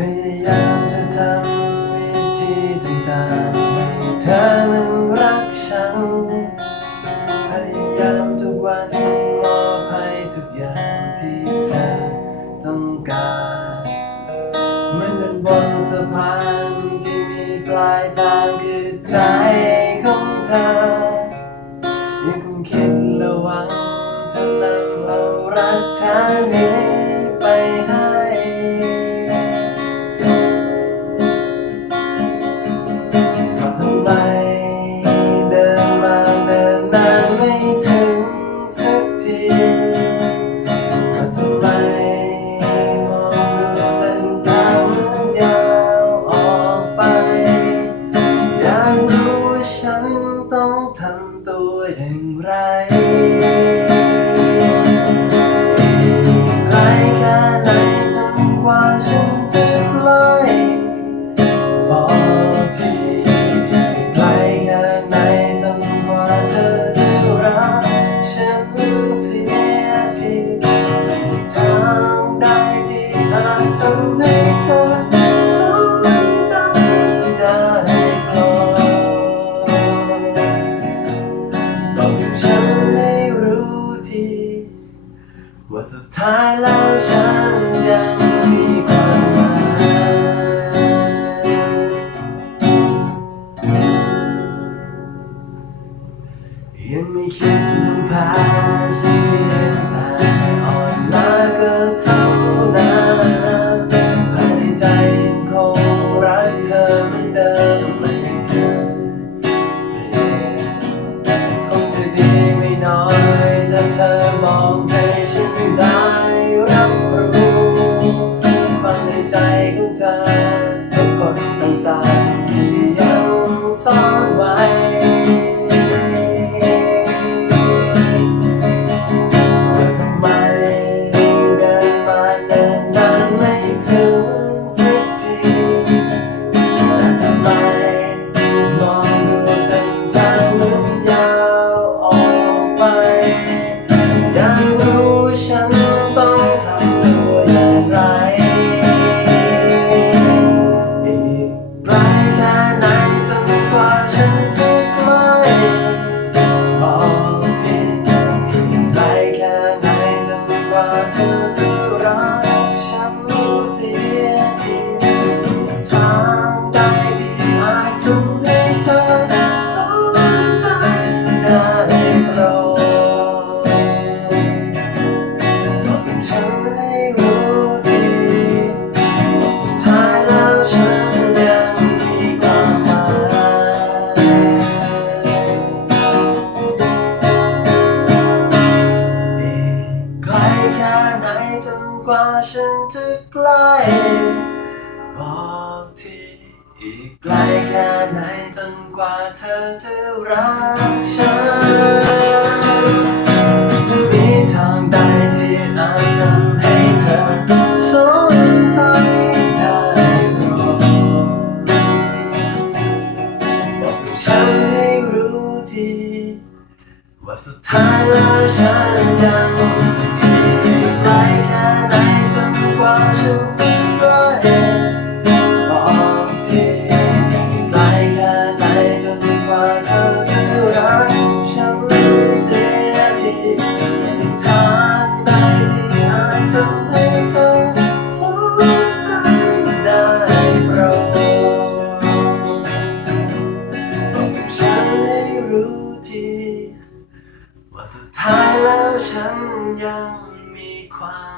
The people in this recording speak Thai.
พยายามจะทำวิธีต่างๆให้เธอนั้นรักฉัน พยายามทุกวันมอบให้ทุกอย่างที่เธอต้องการมือนเดินบนสะพานที่มีปลายทางคือใจของเธอยังคงคิดและหวังจะนำเอารักเธอนี้ อย่ สุดท้ายแล้วฉันยังมีความหมายยังไม่คิดพึ่งพาฉันเพียงแต่อ่อนล้าก็เท่านั้นภายในใจยังคงรักเธอเหมือนเดิมไม่เคยเปลี่ยนคงจะดีไม่น้อยถ้าเธอมองให้ฉั บอกทีอีกไกลแค่ไหนจนกว่าเธอจะรักฉันมีทางใดที่อาจทำให้เธอสนใจได้โปรดบอกกับฉันให้รู้ที ว่าสุดท้ายแล้วฉันยัง ว่าสุดท้ายแล้วฉันยังมีความ